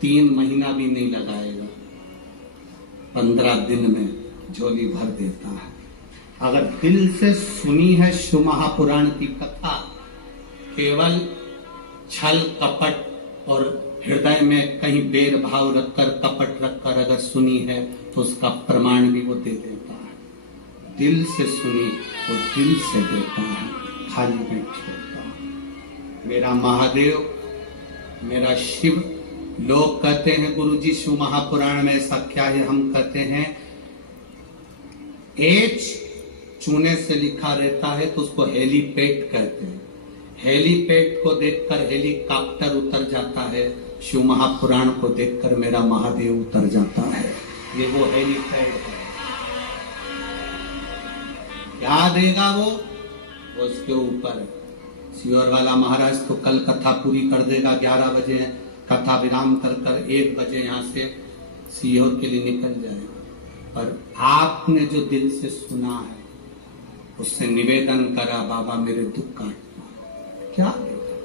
3 महीना भी नहीं लगाएगा, 15 दिन में झोली भर देता है। अगर दिल से सुनी है शिव महापुराण की कथा, केवल छल कपट और हृदय में कहीं बेर भाव रखकर, कपट रखकर अगर सुनी है तो उसका प्रमाण भी वो दे देता है। दिल से सुनी वो दिल से देता है, खाली नहीं छोड़ता। मेरा महादेव, मेरा शिव, लोग कहते हैं गुरुजी शिव महापुराण में ऐसा क्या है? हम कहते हैं एच चूने से लिखा रहता है तो उसको हेलीपैड कहते हैं। हेलीपैड को देखकर हेलीकॉप्टर उतर जाता है, शिव महापुराण को देखकर मेरा महादेव उतर जाता है। ये वो हेलीपैड है। क्या देगा वो उसके ऊपर है। सियोर वाला महाराज तो कल कथा पूरी कर देगा, 11 बजे कथा विराम कर 1 बजे यहाँ से सियोर के लिए निकल जाएगा। पर आपने जो दिल से सुना है उससे निवेदन करा, बाबा मेरे दुख काटना, क्या देगा?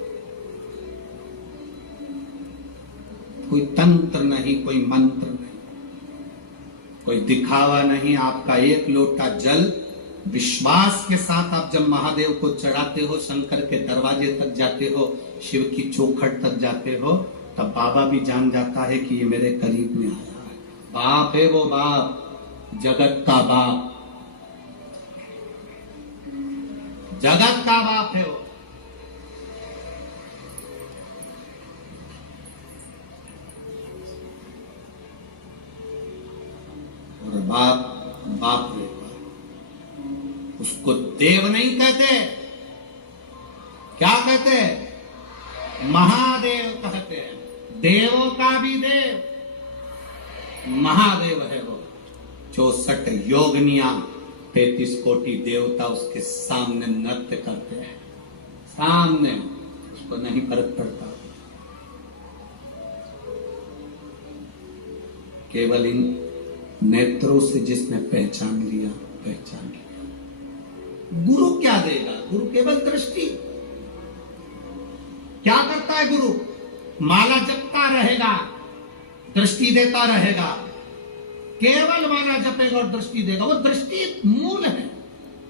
कोई तंत्र नहीं, कोई मंत्र नहीं, कोई दिखावा नहीं। आपका 1 लोटा जल विश्वास के साथ आप जब महादेव को चढ़ाते हो, शंकर के दरवाजे तक जाते हो, शिव की चौखट तक जाते हो, तब बाबा भी जान जाता है कि ये मेरे करीब में आया है। बाप है वो, बाप, जगत का बाप, जगत का बाप है वो। और बाप बाप है, उसको देव नहीं कहते, क्या कहते? महादेव कहते हैं। देवों का भी देव महादेव है वो। 64 योगनिया, 33 कोटि देवता उसके सामने नृत्य करते हैं, सामने, उसको नहीं फर्क पड़ता। केवल इन नेत्रों से जिसने पहचान लिया, पहचान लिया। गुरु क्या देगा? गुरु केवल दृष्टि। क्या करता है गुरु? माला जपता रहेगा, दृष्टि देता रहेगा, केवल माला जपेगा और दृष्टि देगा। वो दृष्टि मूल है,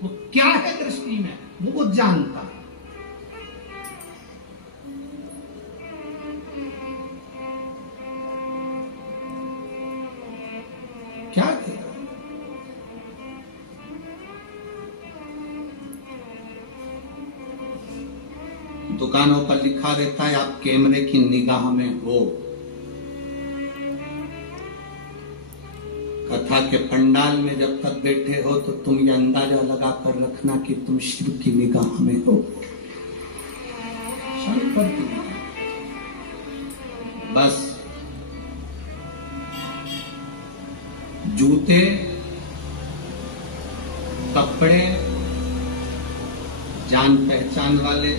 वो क्या है दृष्टि में वो जानता है। क्या देगा? दुकानों पर लिखा रहता है आप कैमरे की निगाह में हो। कथा के पंडाल में जब तक बैठे हो तो तुम ये अंदाजा लगा कर रखना कि तुम शिव की निगाह में हो। बस जूते, कपड़े, जान पहचान वाले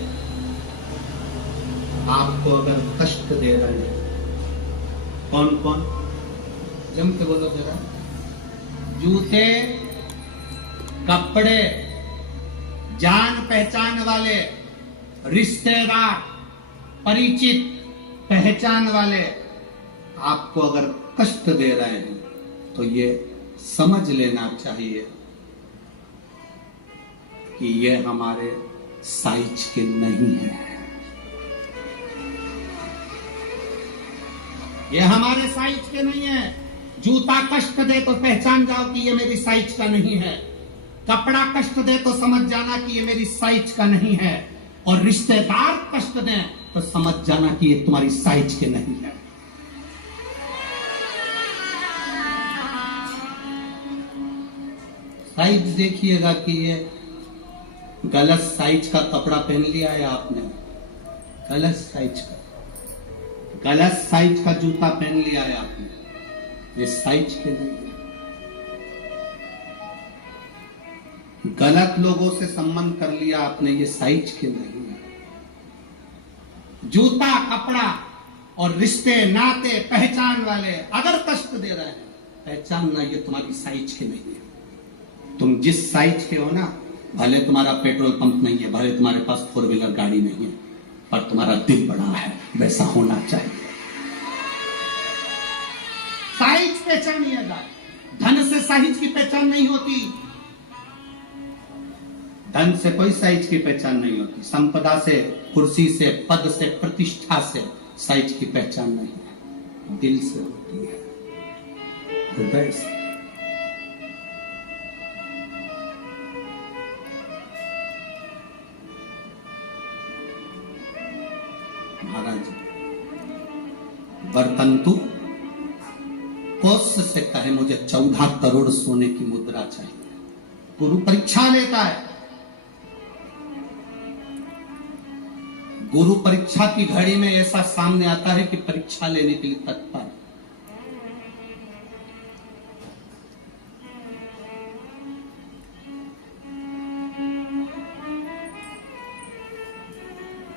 आपको अगर कष्ट दे रहे हैं, कौन कौन? जम के बोलो जरा। जूते, कपड़े, जान पहचान वाले, रिश्तेदार, परिचित, पहचान वाले आपको अगर कष्ट दे रहे हैं तो ये समझ लेना चाहिए कि ये हमारे साइज के नहीं है। ये हमारे साइज के नहीं है। जूता कष्ट दे तो पहचान जाओ कि ये मेरी साइज का नहीं है। कपड़ा कष्ट दे तो समझ जाना कि ये मेरी साइज का नहीं है। और रिश्तेदार कष्ट दें तो समझ जाना कि ये तुम्हारी साइज के नहीं है। साइज देखिएगा कि ये गलत साइज का कपड़ा पहन लिया है आपने, गलत साइज का, गलत साइज का जूता पहन लिया है आपने, ये साइज के नहीं है। गलत लोगों से संबंध कर लिया आपने, ये साइज के नहीं है। जूता, कपड़ा और रिश्ते, नाते, पहचान वाले अगर कष्ट दे रहे हैं, पहचानना ये तुम्हारी साइज के नहीं है। तुम जिस साइज के हो ना, भले तुम्हारा पेट्रोल पंप नहीं है, भले तुम्हारे पास 4 व्हीलर गाड़ी नहीं है, पर तुम्हारा दिल बड़ा है, वैसा होना चाहिए। पहचानिएगा। धन से साइज की पहचान नहीं होती, धन से कोई साइज की पहचान नहीं होती, संपदा से, कुर्सी से, पद से, प्रतिष्ठा से साइज की पहचान नहीं है, दिल से होती है, हृदय से। महाराज बर्तंतु कोष से कहे मुझे 14 करोड़ सोने की मुद्रा चाहिए। गुरु परीक्षा लेता है, गुरु परीक्षा की घड़ी में ऐसा सामने आता है कि परीक्षा लेने के लिए तत्पर।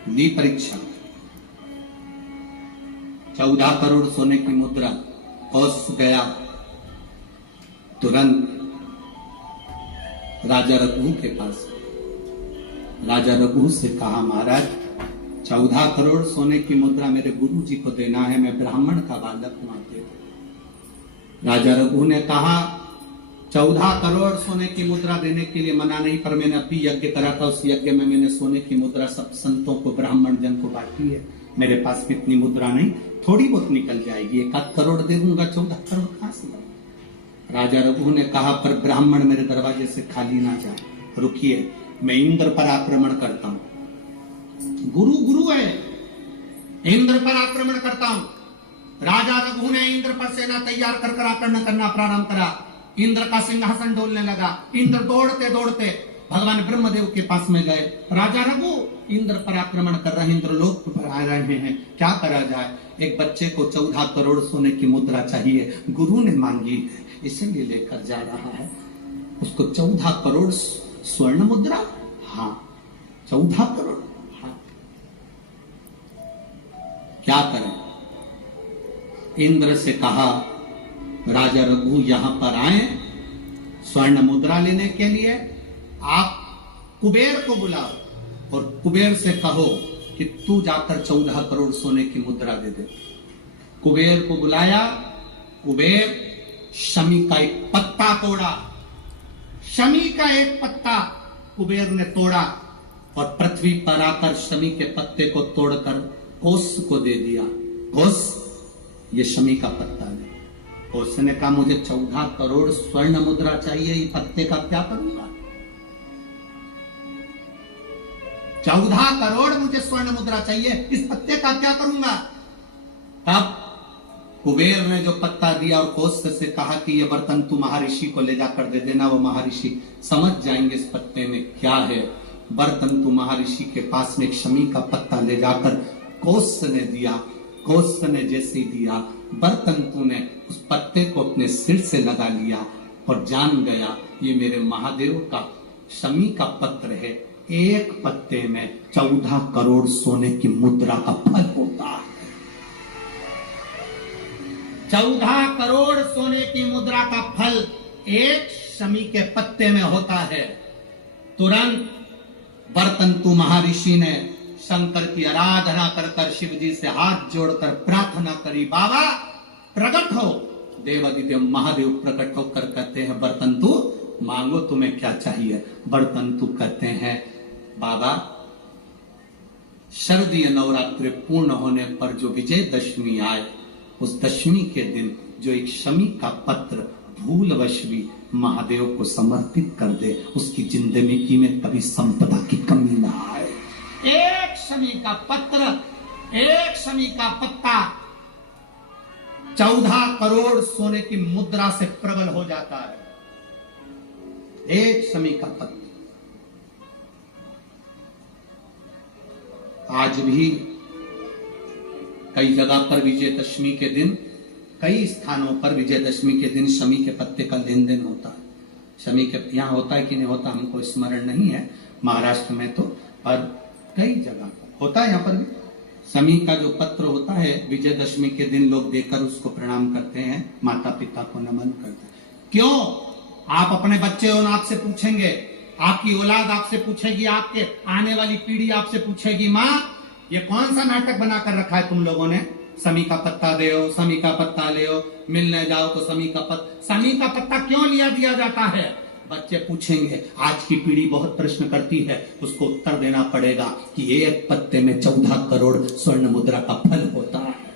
ली परीक्षा, 14 करोड़ सोने की मुद्रा, कोष गया, तुरंत राजा रघु के पास। राजा रघु से कहा महाराज 14 करोड़ सोने की मुद्रा मेरे गुरु जी को देना है, मैं ब्राह्मण का बालक हूं, दे दो। राजा रघु ने कहा 14 करोड़ सोने की मुद्रा देने के लिए मना नहीं, पर मैंने अभी यज्ञ करा था, उस यज्ञ में मैंने सोने की मुद्रा सब संतों को, ब्राह्मण जन को बांटी है। मेरे पास कितनी मुद्रा नहीं, थोड़ी बहुत निकल जाएगी, 1 करोड़ दे दूंगा, 14 करोड़ कहां से लाऊं? राजा रघु ने कहा पर ब्राह्मण मेरे दरवाजे से खाली ना जाए, रुकिए, मैं इंद्र पर आक्रमण करता हूं। गुरु गुरु है, इंद्र पर आक्रमण करता हूं। राजा रघु ने इंद्र पर सेना तैयार कर आक्रमण करना प्रारंभ करा। इंद्र का सिंहासन डोलने लगा। इंद्र दौड़ते दौड़ते भगवान ब्रह्मदेव के पास में गए। राजा रघु इंद्र पर आक्रमण कर रहे हैं, इंद्र लोक पर आ रहे हैं, क्या करा जाए? एक बच्चे को 14 करोड़ सोने की मुद्रा चाहिए, गुरु ने मांगी है, इसीलिए लेकर जा रहा है। उसको 14 करोड़ स्वर्ण मुद्रा, हाँ 14 करोड़, हाँ क्या करें? इंद्र से कहा राजा रघु यहां पर आए स्वर्ण मुद्रा लेने के लिए, आप कुबेर को बुलाओ और कुबेर से कहो कि तू जाकर 14 करोड़ सोने की मुद्रा दे दे। कुबेर को बुलाया। कुबेर शमी का एक पत्ता तोड़ा, शमी का एक पत्ता कुबेर ने तोड़ा और पृथ्वी पर आकर शमी के पत्ते को तोड़कर कोस को दे दिया। कोस, ये शमी का पत्ता है। उसने कहा मुझे 14 करोड़ स्वर्ण मुद्रा चाहिए, ये पत्ते का क्या करूंगा? 14 करोड़ मुझे स्वर्ण मुद्रा चाहिए, इस पत्ते का क्या करूंगा? तब कुबेर ने जो पत्ता दिया और कोस से कहा कि ये बर्तन तू महर्षि को ले जाकर दे देना, वो महर्षि समझ जाएंगे इस पत्ते में क्या है। बर्तन तू महर्षि के पास में एक शमी का पत्ता ले जाकर कोस ने दिया। कोस ने जैसे ही दिया, बर्तंतु ने उस पत्ते को अपने सिर से लगा लिया और जान गया ये मेरे महादेव का शमी का पत्र है। एक पत्ते में 14 करोड़ सोने की मुद्रा का फल होता है। 14 करोड़ सोने की मुद्रा का फल एक शमी के पत्ते में होता है। तुरंत बर्तंतु महर्षि ने शंकर की आराधना कर शिव जी से हाथ जोड़कर प्रार्थना करी, बाबा प्रकट हो। देवादिदेव महादेव प्रकट होकर कहते हैं बर्तंतु मांगो तुम्हें क्या चाहिए? बर्तंतु कहते हैं बाबा शरदीय नवरात्रि पूर्ण होने पर जो विजयदशमी आए, उस दशमी के दिन जो एक शमी का पत्र भूलवश भी महादेव को समर्पित कर दे, उसकी जिंदगी में कभी संपदा की कमी ना आए। एक शमी का पत्र, एक शमी का पत्ता 14 करोड़ सोने की मुद्रा से प्रबल हो जाता है। एक शमी का पत्र। आज भी कई जगह पर विजयदशमी के दिन, कई स्थानों पर विजयदशमी के दिन शमी के पत्ते का लेन देन होता है। शमी के यहाँ होता है कि नहीं होता हमको स्मरण नहीं है, महाराष्ट्र में तो, और कई जगह पर होता है। यहाँ पर भी शमी का जो पत्र होता है विजयदशमी के दिन लोग देकर उसको प्रणाम करते हैं, माता पिता को नमन करते हैं। क्यों? आप अपने बच्चे और आपसे पूछेंगे, आपकी औलाद आपसे पूछेगी, आपके आने वाली पीढ़ी आपसे पूछेगी, माँ ये कौन सा नाटक बनाकर रखा है तुम लोगों ने? समी का पत्ता दे, समी का पत्ता ले, मिलने जाओ तो समी का पत्ता क्यों लिया दिया जाता है? बच्चे पूछेंगे, आज की पीढ़ी बहुत प्रश्न करती है, उसको उत्तर देना पड़ेगा कि एक पत्ते में 14 करोड़ स्वर्ण मुद्रा का फल होता है।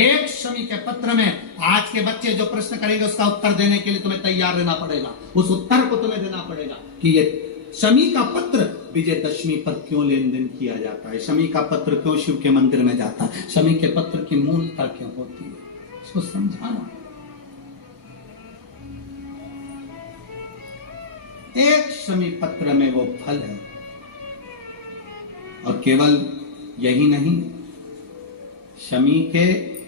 एक शमी के पत्र में आज के बच्चे जो प्रश्न करेंगे उसका उत्तर देने के लिए तुम्हें तैयार रहना पड़ेगा। उस उत्तर को तुम्हें देना पड़ेगा कि ये शमी का पत्र विजयदशमी पर क्यों लेन देन किया जाता है, शमी का पत्र क्यों शिव के मंदिर में जाता है, शमी के पत्र की मूलता क्यों होती है, इसको समझाना। एक शमी पत्र में वो फल है। और केवल यही नहीं, शमी के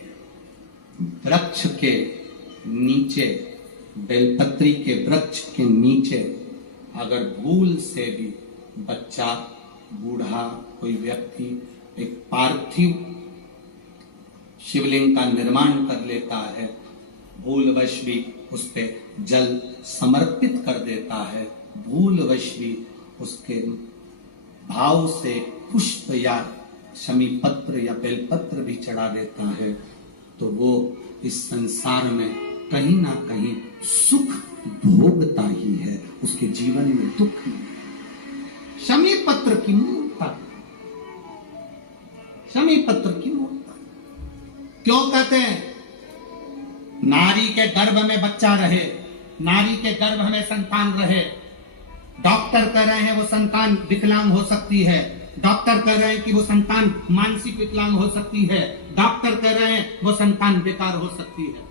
वृक्ष के नीचे, बेलपत्री के वृक्ष के नीचे अगर भूल से भी बच्चा, बूढ़ा, कोई व्यक्ति एक पार्थिव शिवलिंग का निर्माण कर लेता है, भूलवश भी उस पे जल समर्पित कर देता है, भूलवश भी उसके भाव से पुष्प या शमी पत्र या बेलपत्र भी चढ़ा देता है, तो वो इस संसार में कहीं ना कहीं सुख भोगता ही है, उसके जीवन में दुख नहीं। शमी पत्र की मूर्ता, शमी पत्र की मूर्ता क्यों कहते हैं? नारी के गर्भ में बच्चा रहे, नारी के गर्भ में संतान रहे। डॉक्टर कह रहे हैं वो संतान विकलांग हो सकती है, डॉक्टर कह रहे हैं कि वो संतान मानसिक विकलांग हो सकती है, डॉक्टर कह रहे हैं वो संतान बेकार हो सकती है।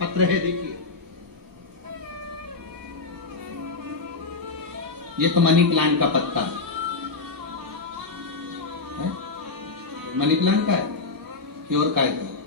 पत्र है, देखिए, ये तो मनी प्लांट का पत्ता है? मनी प्लांट का है कि और का है?